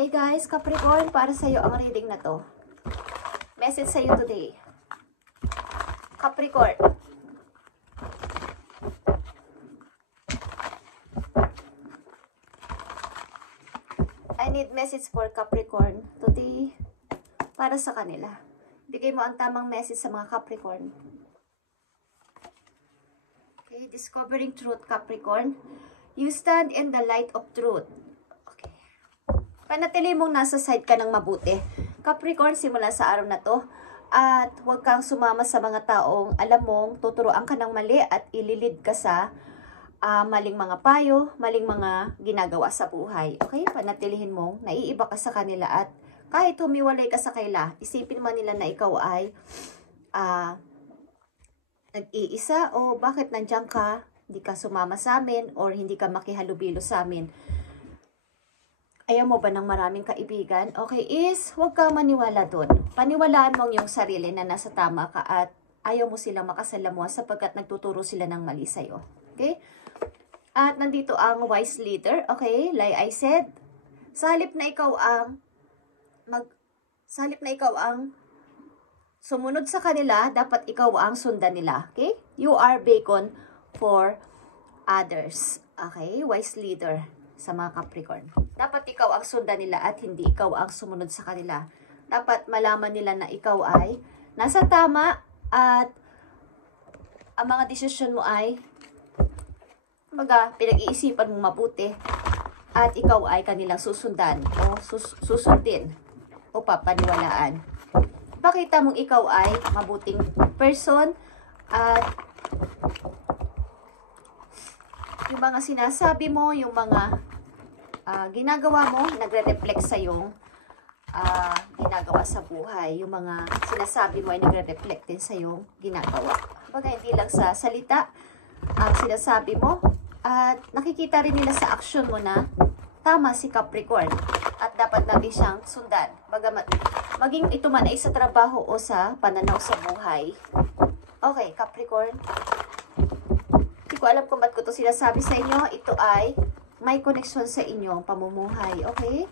Okay guys, Capricorn, para sa'yo ang reading na to. Message sa'yo today. Capricorn. I need message for Capricorn today para sa kanila. Bigay mo ang tamang message sa mga Capricorn. Okay, discovering truth, Capricorn. You stand in the light of truth. Okay. Panatili mong nasa side ka ng mabuti. Capricorn, simula sa araw na to. At huwag kang sumama sa mga taong alam mong tuturuan ka ng mali at ililid ka sa maling mga payo, maling mga ginagawa sa buhay. Okay? Panatilihin mong naiiba ka sa kanila at kahit humiwalay ka sa kanila, isipin man nila na ikaw ay nag-iisa o bakit nandiyan ka, hindi ka sumama sa amin or hindi ka makihalubilo sa amin. Ayaw mo ba ng maraming kaibigan? Okay, is huwag kang maniwala doon. Paniwalaan mo yung sarili na nasa tama ka at ayaw mo silang makasalamuha sapagkat nagtuturo sila ng mali sa'yo. Okay? At nandito ang wise leader. Okay, like I said, sa halip na ikaw ang sumunod sa kanila, dapat ikaw ang sundan nila. Okay? You are beacon for others. Okay? Wise leader sa mga Capricorn. Dapat ikaw ang sundan nila at hindi ikaw ang sumunod sa kanila. Dapat malaman nila na ikaw ay nasa tama at ang mga desisyon mo ay pinag-iisipan mo mabuti at ikaw ay kanilang susundan o susundin o papaniwalaan. Pakita mong ikaw ay mabuting person at yung mga sinasabi mo, yung mga ginagawa mo, nagre-reflect sa yung ginagawa sa buhay. Yung mga sinasabi mo ay nagre-reflect din sa yung ginagawa. Kumbaga, hindi lang sa salita ang sinasabi mo, at nakikita rin nila sa action mo na tama si Capricorn at dapat natin siyang sundan. Bagamat maging ito man ay sa trabaho o sa pananaw sa buhay. Okay, Capricorn. Hindi ko alam kung ba't ko ito sinasabi sa inyo. Ito ay may connection sa inyong pamumuhay. Okay?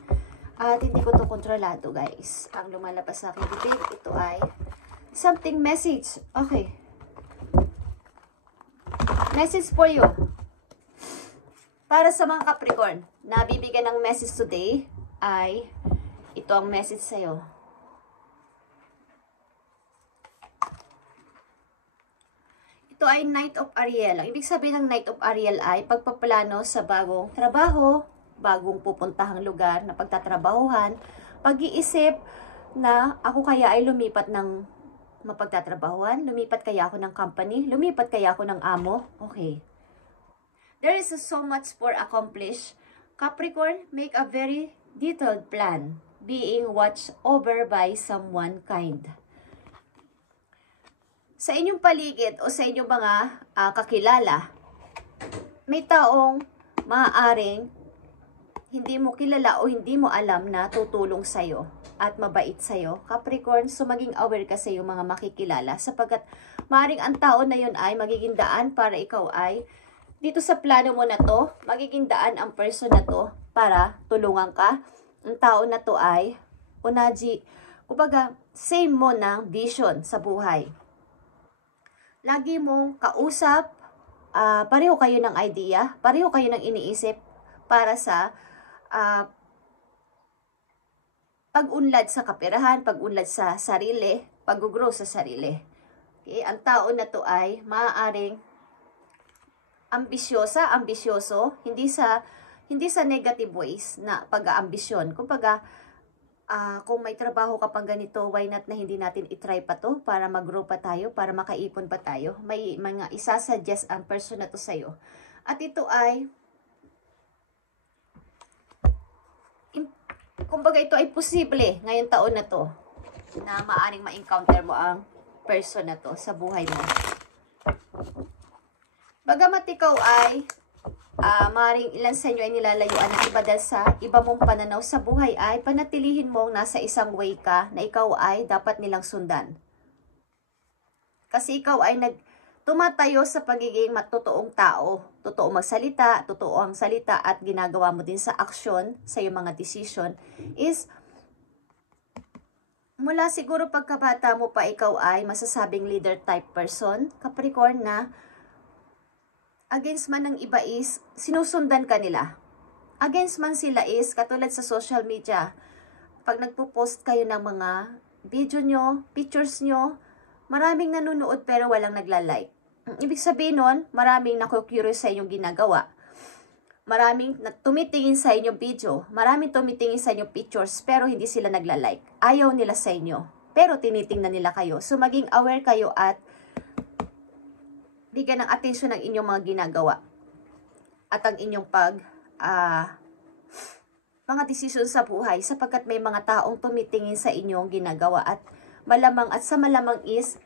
At hindi ko ito kontrolado, guys. Ang lumalabas sa aking bibig, ito ay something message. Okay. Message for you. Para sa mga Capricorn, na bibigyan ng message today ay ito ang message sa'yo. Ito ay Knight of Ariel. Ang ibig sabihin ng Knight of Ariel ay pagpaplano sa bagong trabaho, bagong pupuntahang lugar na pagtatrabahuhan, pag-iisip na ako kaya ay lumipat ng mapagtatrabahuhan, lumipat kaya ako ng company, lumipat kaya ako ng amo. Okay. There is so much for accomplish. Capricorn, make a very detailed plan, being watched over by someone kind. Sa inyong paligid o sa inyong mga kakilala, may taong maaaring hindi mo kilala o hindi mo alam na tutulong sa'yo at mabait sa'yo. Capricorn, so maging aware ka sa iyong mga makikilala sapagkat maaaring ang tao na yun ay magiging daan para ikaw ay dito sa plano mo na to, magiging daan ang person na to para tulungan ka. Ang tao na to ay kumbaga, same mo ng vision sa buhay. Lagi mong kausap, pareho kayo ng idea, pareho kayo ng iniisip para sa pag-unlad sa kaperahan, pag-unlad sa sarili, pag-grow sa sarili. Okay? Ang tao na to ay maaaring ambisyoso, hindi sa negative ways na pag-aambisyon. Kumbaga, kung may trabaho ka pang ganito, why not na hindi natin itry pa to para mag-grow pa tayo, para makaipon pa tayo. May mga isasuggest ang person na to sa'yo. At ito ay, kumbaga ito ay posible ngayong taon na to, na maaring ma-encounter mo ang person na to sa buhay mo. Bagamat ikaw ay maaaring ilan sa inyo ay nilalayuan ng iba dahil sa iba mong pananaw sa buhay, ay panatilihin mong nasa isang way ka na ikaw ay dapat nilang sundan. Kasi ikaw ay tumatayo sa pagiging matotoong tao, totoo magsalita, totoo ang salita at ginagawa mo din sa action, sa iyong mga decision, is mula siguro pagkabata mo pa ikaw ay masasabing leader type person, Capricorn, na against man ng iba is sinusundan ka nila. Against man sila is katulad sa social media. Pag nagpo-post kayo ng mga video nyo, pictures nyo, maraming nanonood pero walang nagla-like. Ibig sabihin nun, maraming naku-curious sa inyong ginagawa. Maraming tumitingin sa inyong video. Maraming tumitingin sa inyong pictures pero hindi sila nagla-like. Ayaw nila sa inyo. Pero tinitingnan nila kayo. So maging aware kayo at bigyan ng atensyon ng inyong mga ginagawa. At ang inyong mga desisyon sa buhay sapagkat may mga taong tumitingin sa inyong ginagawa at malamang at sa malamang is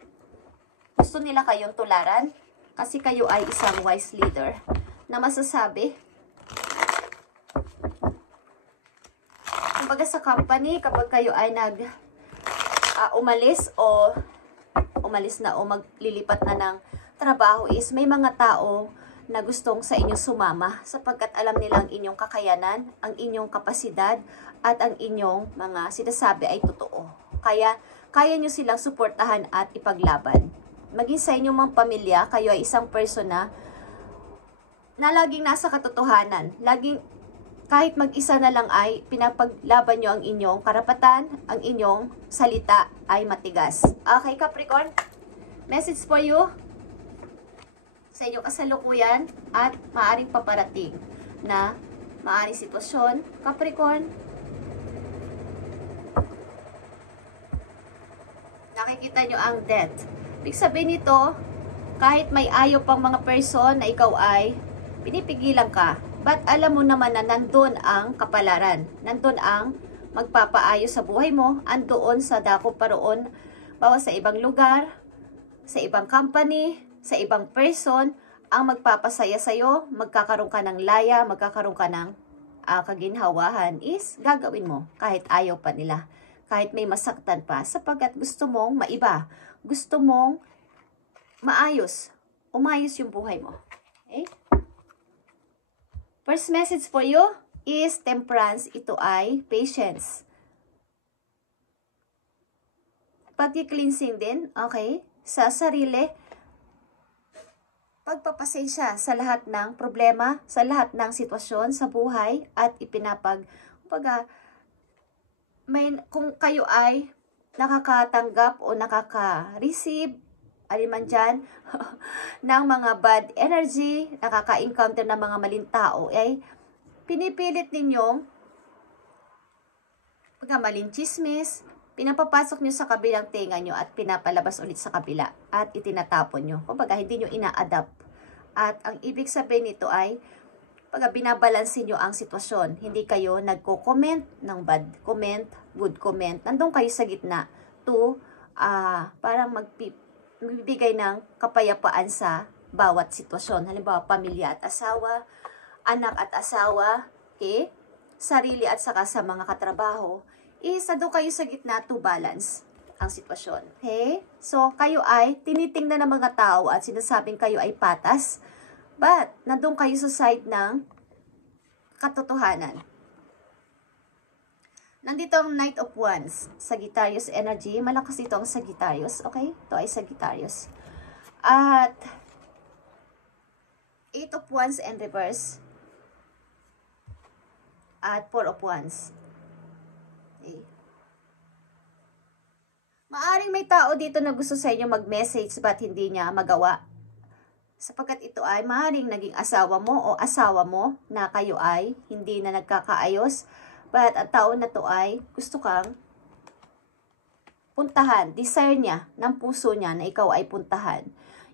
gusto nila kayong tularan kasi kayo ay isang wise leader na masasabi. Kumbaga sa company, kapag kayo ay umalis na o maglilipat na ng trabaho is may mga tao na gustong sa inyo sumama sapagkat alam nila ang inyong kakayanan, ang inyong kapasidad at ang inyong mga sinasabi ay totoo. Kaya nyo silang suportahan at ipaglaban. Maging sa inyong mga pamilya, kayo ay isang person na laging nasa katotohanan. Laging, kahit mag-isa na lang ay pinapaglaban nyo ang inyong karapatan, ang inyong salita ay matigas. Okay, Capricorn? Message for you sa inyong kasalukuyan at maaring paparating na maaring sitwasyon. Capricorn, nakikita nyo ang death. Ibig sabihin nito, kahit may ayaw pang mga person na ikaw ay pinipigilan ka, but alam mo naman na nandun ang kapalaran, nandun ang magpapaayos sa buhay mo, andoon sa dako paroon, bawa sa ibang lugar, sa ibang company, sa ibang person, ang magpapasaya sa'yo, magkakaroon ka ng laya, magkakaroon ka ng kaginhawahan, is gagawin mo kahit ayaw pa nila. Kahit may masaktan pa, sapagkat gusto mong maiba, gusto mong umayos yung buhay mo. Okay? First message for you is temperance. Ito ay patience. Pag-cleansing din, okay, sa sarili, pagpapasensya sa lahat ng problema, sa lahat ng sitwasyon sa buhay at kung kayo ay nakakatanggap o nakaka-receive aliman dyan ng mga bad energy, nakaka-encounter ng mga maling tao, ay pinipilit ninyong maling chismis, pinapapasok nyo sa kabilang tenga nyo at pinapalabas ulit sa kabila at itinatapon nyo. Kumbaga, hindi nyo ina-adapt. At ang ibig sabihin nito ay binabalansin nyo ang sitwasyon. Hindi kayo nagko-comment ng bad comment, good comment. Nandun kayo sa gitna to parang magbibigay ng kapayapaan sa bawat sitwasyon. Halimbawa, pamilya at asawa, anak at asawa, okay? Sarili at saka sa mga katrabaho. Nandun kayo sa gitna to balance ang sitwasyon. Okay? So, kayo ay tinitingnan ng mga tao at sinasabing kayo ay patas. But, nandun kayo sa side ng katotohanan. Nandito ang Knight of Wands, Sagittarius energy. Malakas ito ang Sagittarius. Okay? Ito ay Sagittarius. At, 8 of Wands and reverse. At 4 of Wands. Okay. Maaring may tao dito na gusto sa inyo mag-message but hindi niya magawa. Sapagkat ito ay maaaring naging asawa mo o asawa mo na kayo ay hindi na nagkakaayos. But ang tao na to ay gusto kang puntahan. Desire niya ng puso niya na ikaw ay puntahan.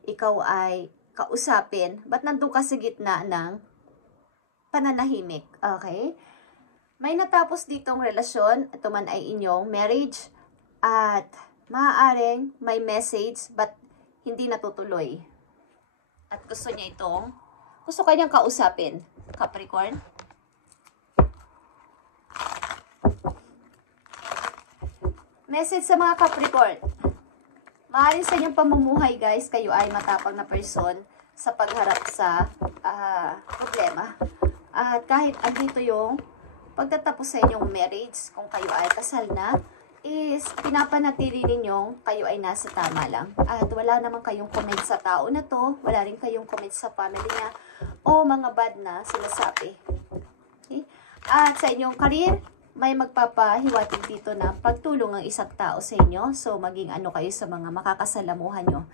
Ikaw ay kausapin. Ba't nandun ka sa gitna ng pananahimik? Okay? May natapos ditong relasyon. Ito man ay inyong marriage. At maaaring may message but hindi natutuloy. At gusto kanyang kausapin, Capricorn. Message sa mga Capricorn. Maaaring sa inyong pamumuhay, guys, kayo ay matapang na person sa pagharap sa problema. At kahit andito yung pagtatapos sa inyong marriage, kung kayo ay kasal na, is pinapanatili ninyong kayo ay nasa tama lang. At wala naman kayong comment sa tao na to, wala rin kayong comment sa family niya, o mga bad na sinasabi. Okay? At sa inyong career, may magpapahiwatig dito na pagtulong ang isang tao sa inyo. So, maging ano kayo sa mga makakasalamuhan nyo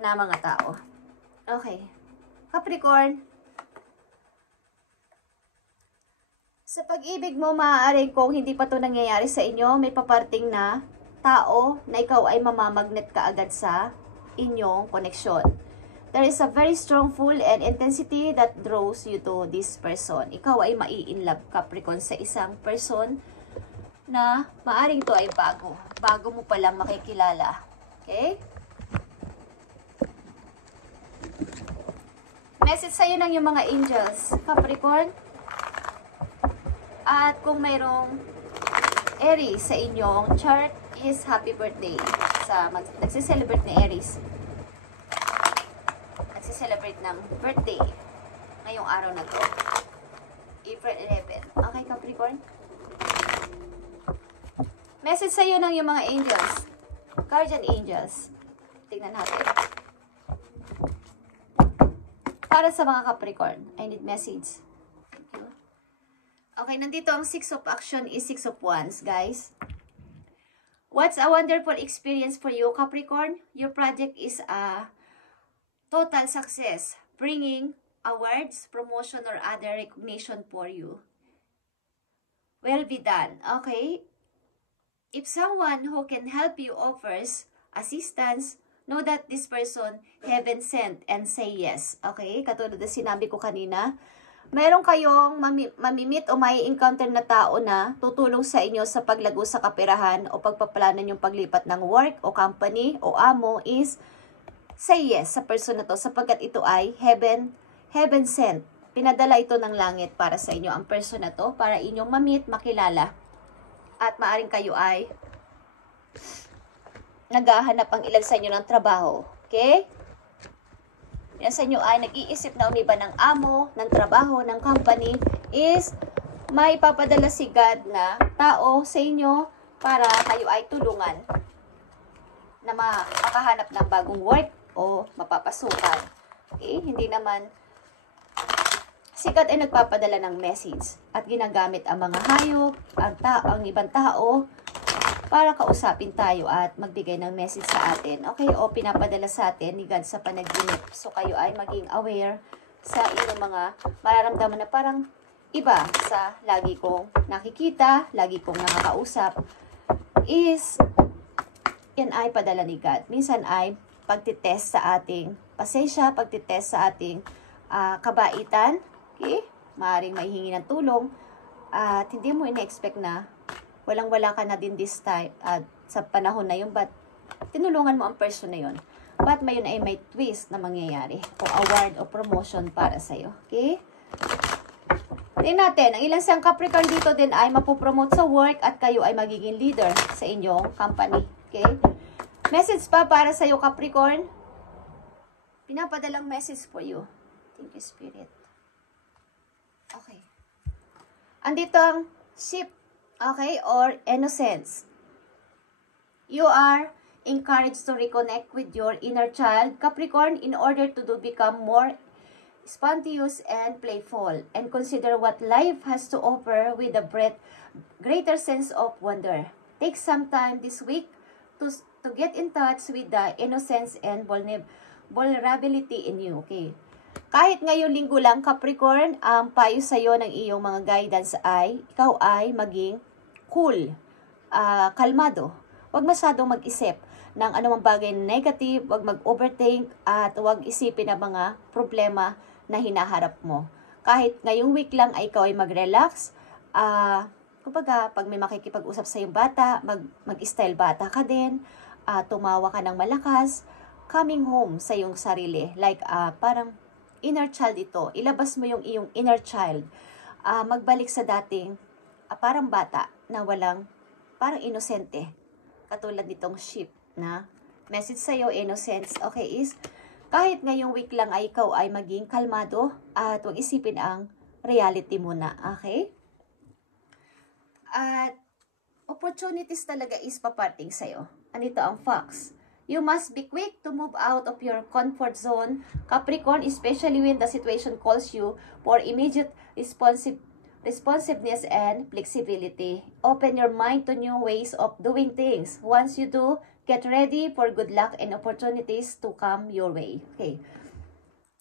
na mga tao. Okay. Capricorn, sa pag-ibig mo, maaaring kung hindi pa ito nangyayari sa inyo, may paparting na tao na ikaw ay mamamagnet ka agad sa inyong koneksyon. There is a very strong pull and intensity that draws you to this person. Ikaw ay mai-inlove, Capricorn, sa isang person na maaaring ito ay bago. Bago mo palang makikilala. Okay? Message sa'yo ng yung mga angels, Capricorn. At kung mayroong Aries sa inyong chart is happy birthday. Nagsiselebrate ni Aries. Nagsiselebrate ng birthday ngayong araw na to. April 11. Okay, Capricorn? Message sa'yo ng yung mga angels. Guardian angels. Tingnan natin. Para sa mga Capricorn, I need message. Okay, nandito ang 6 of action is 6 of wands, guys. What's a wonderful experience for you, Capricorn? Your project is a total success, bringing awards, promotion, or other recognition for you. Will be done, okay? If someone who can help you offers assistance, know that this person heaven sent and say yes. Okay, katulad na sinabi ko kanina, meron kayong mamimit o may encounter na tao na tutulong sa inyo sa paglago sa kaperahan o pagpaplanan yung paglipat ng work o company o amo is say yes sa person na to sapagkat ito ay heaven sent. Pinadala ito ng langit para sa inyo ang person na to para inyong mamit, makilala. At maaring kayo ay naghahanap ang ilan sa inyo ng trabaho. Okay? Yan sa inyo ay nag-iisip na umiba ng amo, ng trabaho, ng company, is may papadala si God na tao sa inyo para kayo ay tulungan na makahanap ng bagong work o mapapasukan. Okay? Hindi naman si God ay nagpapadala ng message at ginagamit ang mga hayop, ang ibang tao, para kausapin tayo at magbigay ng message sa atin. Okay? O pinapadala sa atin ni God sa panaginip. So, kayo ay maging aware sa inyong mga mararamdaman na parang iba sa lagi kong nakikita, lagi kong nakakausap, is yan ay padala ni God. Minsan ay pagtitest sa ating pasensya, pagtitest sa ating kabaitan. Okay? Maaring maihingi ng tulong at hindi mo ina-expect na walang-wala ka na din this time at sa panahon na yun, but tinulungan mo ang person na yun. But mayon ay may twist na mangyayari o award o promotion para sa'yo. Okay? Tingnan natin, ang ilang sang Capricorn dito din ay mapopromote sa work at kayo ay magiging leader sa inyong company. Okay? Message pa para sa'yo, Capricorn. Pinapadalang message for you. Thank you, Spirit. Okay. Andito ang ship. Okay, or innocence. You are encouraged to reconnect with your inner child, Capricorn, in order to become more spontaneous and playful, and consider what life has to offer with a greater sense of wonder. Take some time this week to get in touch with the innocence and vulnerability in you. Okay. Kahit ngayong linggo lang, Capricorn, ang payo sa'yo ng iyong mga guidance ay, ikaw ay maging cool, kalmado. Huwag masyadong mag-isip ng anumang bagay na negative, huwag mag-overthink, at huwag isipin ang mga problema na hinaharap mo. Kahit ngayong week lang ay ikaw ay mag-relax, kumbaga, pag may makikipag-usap sa iyong bata, mag-style bata ka din, tumawa ka ng malakas, coming home sa iyong sarili. Like, parang inner child ito. Ilabas mo yung iyong inner child. Magbalik sa dating parang bata na parang inosente. Katulad nitong sheep na message sa'yo, innocence. Okay, is kahit ngayong week lang ay ikaw ay maging kalmado at huwag isipin ang reality muna, okay? At opportunities talaga is paparting sa'yo. Andito ang Fox. You must be quick to move out of your comfort zone, Capricorn, especially when the situation calls you for immediate responsiveness and flexibility. Open your mind to new ways of doing things. Once you do, get ready for good luck and opportunities to come your way. Okay.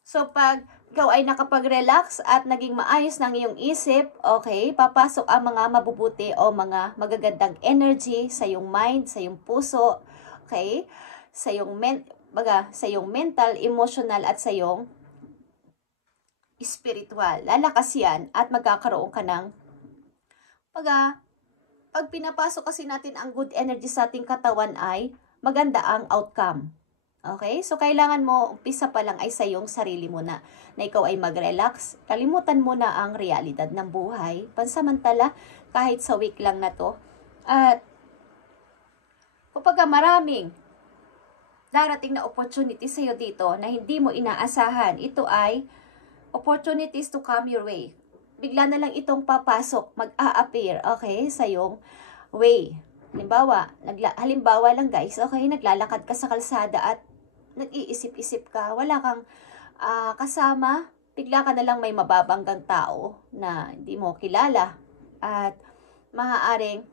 So, pag ikaw ay nakapag-relax at naging maayos ng iyong isip, okay, papasok ang mga mabubuti o mga magagandang energy sa iyong mind, sa iyong puso, okay, sa iyong, sa iyong mental, emotional, at sa iyong spiritual. Lalakas yan at magkakaroon ka ng pag pinapasok kasi natin ang good energy sa ating katawan ay maganda ang outcome. Okay? So, kailangan mo, umpisa pa lang ay sa iyong sarili muna, na ikaw ay mag-relax. Kalimutan mo na ang realidad ng buhay. Pansamantala, kahit sa week lang na to. At, kapag maraming darating na opportunity sa iyo dito na hindi mo inaasahan, ito ay opportunities to come your way. Bigla na lang itong papasok, mag-a-appear, okay, sa iyong way. Halimbawa lang guys, okay, naglalakad ka sa kalsada at nag-iisip-isip ka, wala kang kasama, bigla ka na lang may mababanggang tao na hindi mo kilala at maaaring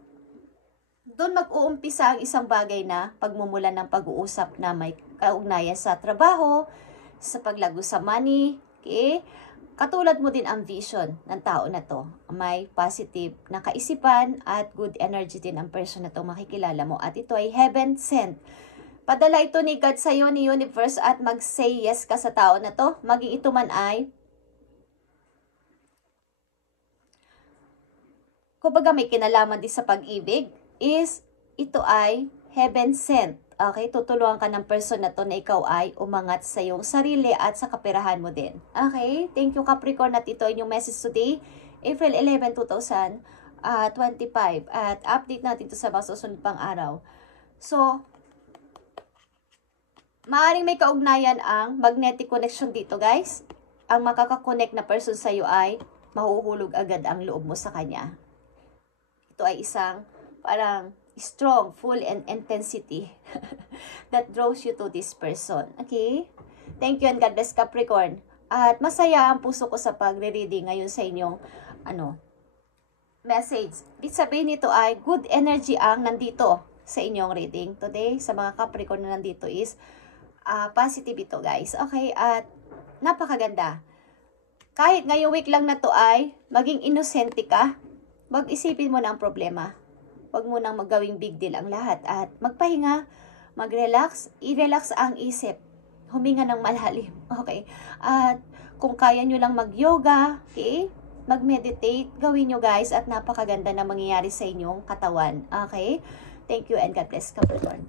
doon mag-uumpisa ang isang bagay na pagmumulan ng pag-uusap na may kaugnayan sa trabaho, sa paglago sa money, okay? Katulad mo din ang vision ng tao na to. May positive na kaisipan at good energy din ang person na to makikilala mo. At ito ay heaven sent. Padala ito ni God sa iyo, ni universe, at mag-say yes ka sa tao na to. Maging ito man ay, kumbaga may kinalaman din sa pag-ibig, is ito ay heaven sent. Okay, tutulungan ka ng person na to na ikaw ay umangat sa iyong sarili at sa kaperahan mo din. Okay, thank you Capricorn, at ito ay yung message today, April 11, 2025. At update natin to sa mga susunod pang araw. So, maaaring may kaugnayan ang magnetic connection dito guys. Ang makakakonect na person sa iyo ay mahuhulog agad ang loob mo sa kanya. Ito ay isang parang strong, full, and intensity that draws you to this person. Okay? Thank you and God bless Capricorn. At masaya ang puso ko sa pagre-reading ngayon sa inyong message. Ibig sabihin nito ay good energy ang nandito sa inyong reading today. Sa mga Capricorn na nandito is positive ito guys. Okay? At napakaganda. Kahit ngayong week lang na to ay maging inosente ka, mag-isipin mo na ang problema. Huwag mo nang magawing big deal ang lahat at magpahinga, mag-relax, i-relax ang isip, huminga ng malalim, okay? At kung kaya nyo lang mag-yoga, okay? Mag-meditate, gawin nyo guys at napakaganda na mangyayari sa inyong katawan, okay? Thank you and God bless Capricorn.